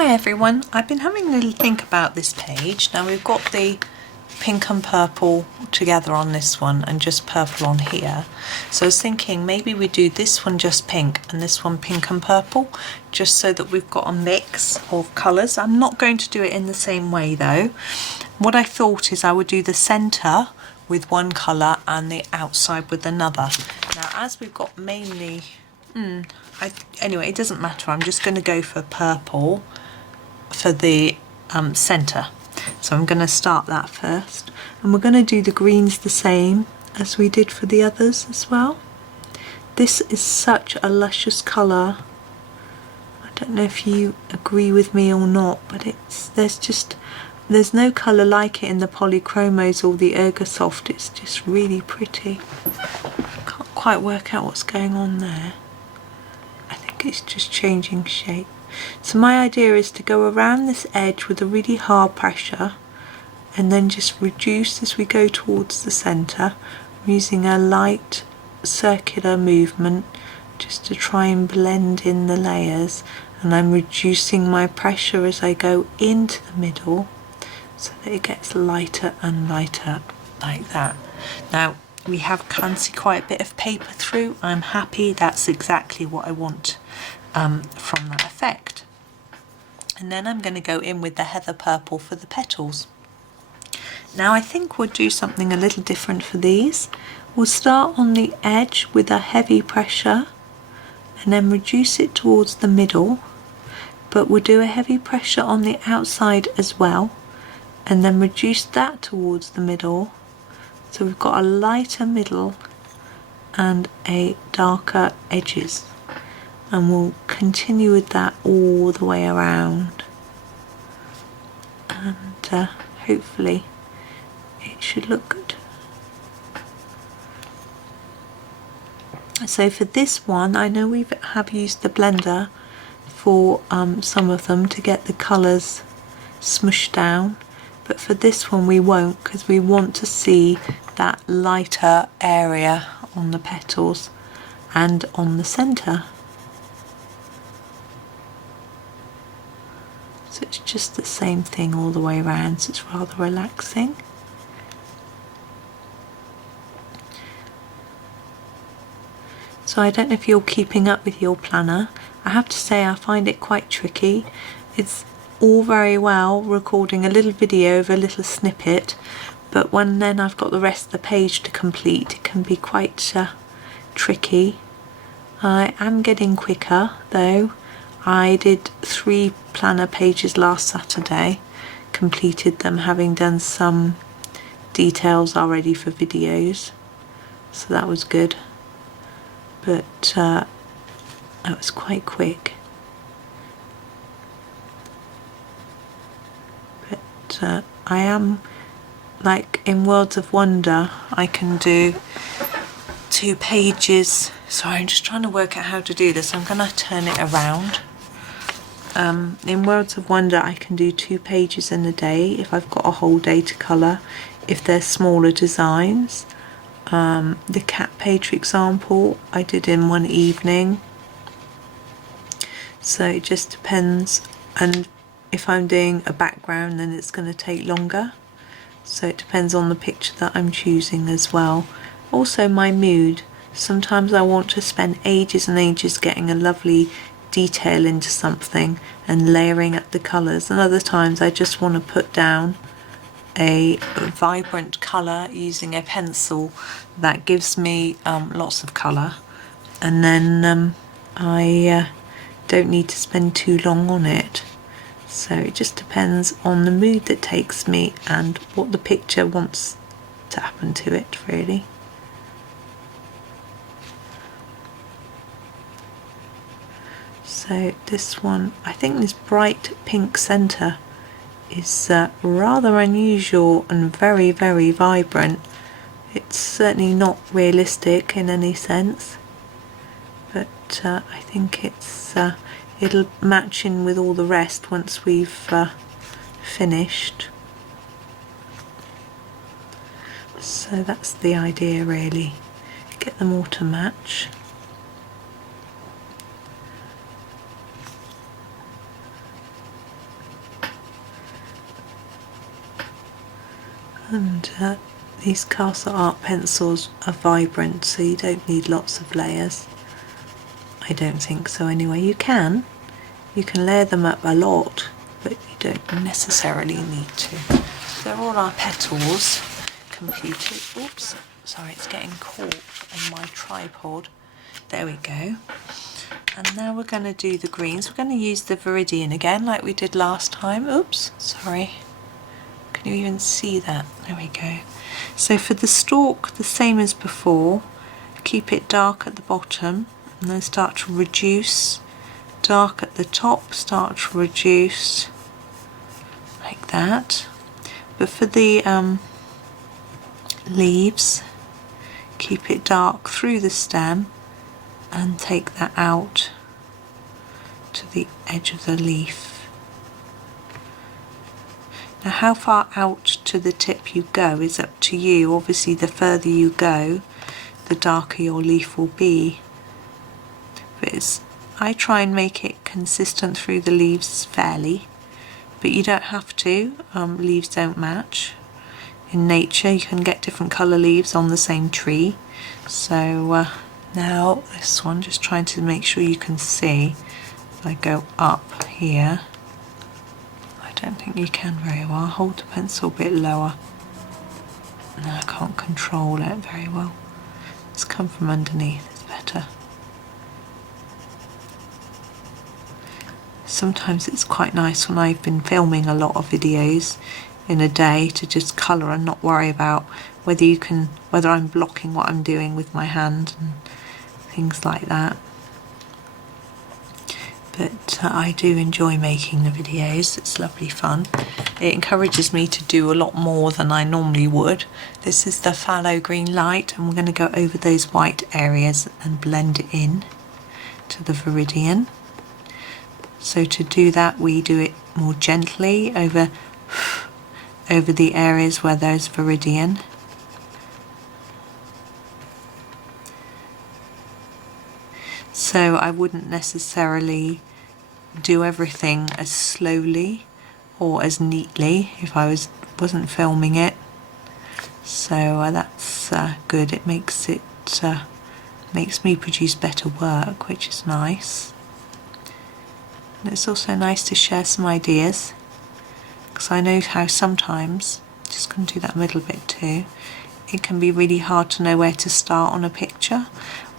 Hi everyone, I've been having a little think about this page. Now we've got the pink and purple together on this one and just purple on here. So I was thinking maybe we do this one just pink and this one pink and purple, just so that we've got a mix of colours. I'm not going to do it in the same way though. What I thought is I would do the centre with one colour and the outside with another. Now as we've got mainly, anyway it doesn't matter, I'm just going to go for purple for the centre. So I'm going to start that first, and we're going to do the greens the same as we did for the others as well. This is such a luscious colour. I don't know if you agree with me or not, but there's no colour like it in the polychromos or the Ergosoft. It's just really pretty. Can't quite work out what's going on there. I think it's just changing shape. So my idea is to go around this edge with a really hard pressure and then just reduce as we go towards the centre. I'm using a light circular movement just to try and blend in the layers, and I'm reducing my pressure as I go into the middle so that it gets lighter and lighter like that. Now we can see quite a bit of paper through. I'm happy, that's exactly what I want from that effect. And then I'm going to go in with the heather purple for the petals. Now I think we'll do something a little different for these. We'll start on the edge with a heavy pressure and then reduce it towards the middle, but we'll do a heavy pressure on the outside as well and then reduce that towards the middle. So we've got a lighter middle and a darker edges, and we'll continue with that all the way around, and hopefully it should look good. So for this one, I know we have used the blender for some of them to get the colours smushed down, but for this one we won't, because we want to see that lighter area on the petals and on the centre. So it's just the same thing all the way around, so it's rather relaxing. So I don't know if you're keeping up with your planner. I have to say I find it quite tricky. It's all very well recording a little video of a little snippet, but when then I've got the rest of the page to complete, it can be quite tricky. I am getting quicker though. I did 3 planner pages last Saturday, completed them having done some details already for videos, so that was good, but that was quite quick. But I am, like in Worlds of Wonder, I can do 2 pages. Sorry, I'm just trying to work out how to do this. I'm going to turn it around. In Worlds of Wonder I can do 2 pages in a day if I've got a whole day to colour, if they're smaller designs. The cat page, for example, I did in one evening. So it just depends, and if I'm doing a background then it's going to take longer. So it depends on the picture that I'm choosing as well. Also my mood. Sometimes I want to spend ages and ages getting a lovely detail into something and layering up the colours, and other times I just want to put down a vibrant colour using a pencil that gives me lots of colour, and then I don't need to spend too long on it. So it just depends on the mood that takes me and what the picture wants to happen to it, really. So this one, I think this bright pink centre is rather unusual and very, very vibrant. It's certainly not realistic in any sense, but I think it'll match in with all the rest once we've finished. So that's the idea, really. Get them all to match. And these castle art pencils are vibrant, so you don't need lots of layers. I don't think so anyway. You can layer them up a lot, but you don't necessarily need to. So all our petals completed. Oops, sorry, it's getting caught on my tripod. There we go. And now we're going to do the greens. We're going to use the Viridian again like we did last time. Oops, sorry. Can you even see that? There we go. So for the stalk, the same as before, keep it dark at the bottom and then start to reduce. Dark at the top, start to reduce like that. But for the leaves, keep it dark through the stem and take that out to the edge of the leaf. Now how far out to the tip you go is up to you. Obviously the further you go, the darker your leaf will be. But I try and make it consistent through the leaves fairly, but you don't have to. Leaves don't match. In nature you can get different colour leaves on the same tree. So now this one, just trying to make sure you can see. If I go up here, I don't think you can very well. Hold the pencil a bit lower. No, I can't control it very well. It's come from underneath, it's better. Sometimes it's quite nice when I've been filming a lot of videos in a day to just colour and not worry about whether I'm blocking what I'm doing with my hand and things like that. But I do enjoy making the videos. It's lovely fun. It encourages me to do a lot more than I normally would. This is the Pthalo green light, and we're going to go over those white areas and blend it in to the Viridian. So to do that we do it more gently over the areas where there's Viridian. So I wouldn't necessarily do everything as slowly or as neatly if I wasn't filming it. So that's good. It makes me produce better work, which is nice. And it's also nice to share some ideas, because I know how sometimes, just going to do that middle bit too, it can be really hard to know where to start on a picture,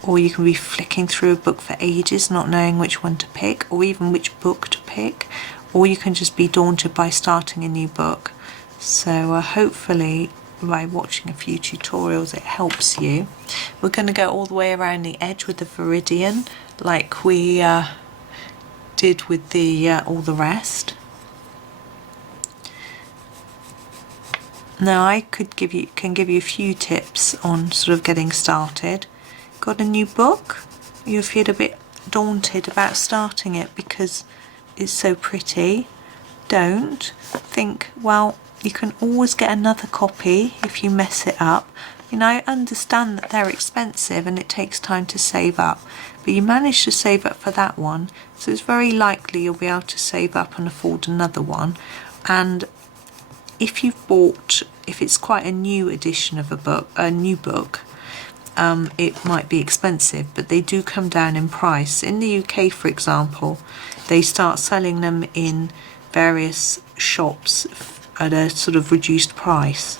or you can be flicking through a book for ages not knowing which one to pick, or even which book to pick, or you can just be daunted by starting a new book. So hopefully by watching a few tutorials it helps you. We're going to go all the way around the edge with the Viridian like we did with the all the rest. Now I can give you a few tips on sort of getting started. Got a new book? You feel a bit daunted about starting it because it's so pretty? Don't think, well, you can always get another copy if you mess it up. You know, I understand that they're expensive and it takes time to save up, but you managed to save up for that one, so it's very likely you'll be able to save up and afford another one. And if it's quite a new edition of a new book, it might be expensive, but they do come down in price. In the UK, for example, they start selling them in various shops at a sort of reduced price.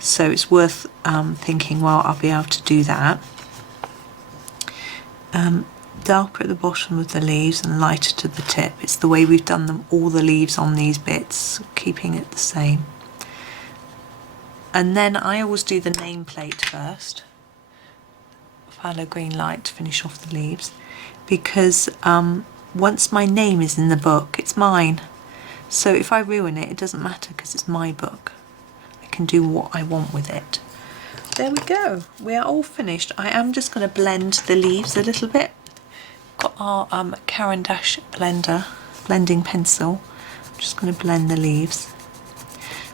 So it's worth thinking, well, I'll be able to do that. Darker at the bottom of the leaves and lighter to the tip. It's the way we've done all the leaves on these bits, keeping it the same. And then I always do the nameplate first. Pthalo green light to finish off the leaves, because once my name is in the book, it's mine. So if I ruin it, it doesn't matter because it's my book. I can do what I want with it. There we go. We are all finished. I am just going to blend the leaves a little bit. Got our Caran d'Ache blending pencil. I'm just going to blend the leaves.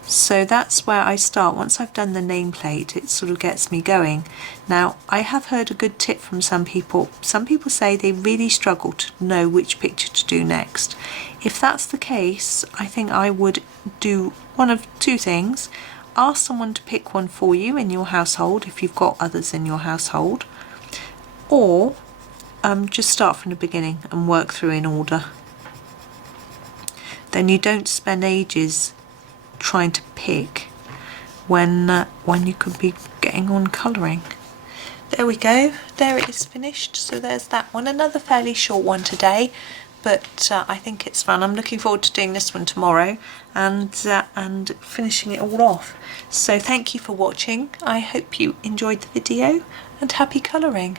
So that's where I start. Once I've done the nameplate, it sort of gets me going. Now, I have heard a good tip from some people. Some people say they really struggle to know which picture to do next. If that's the case, I think I would do one of two things. ask someone to pick one for you in your household if you've got others in your household, or just start from the beginning and work through in order. Then you don't spend ages trying to pick when you could be getting on colouring. There we go, there it is finished. So there's that one, another fairly short one today, but I think it's fun. I'm looking forward to doing this one tomorrow and finishing it all off. So thank you for watching. I hope you enjoyed the video and happy colouring.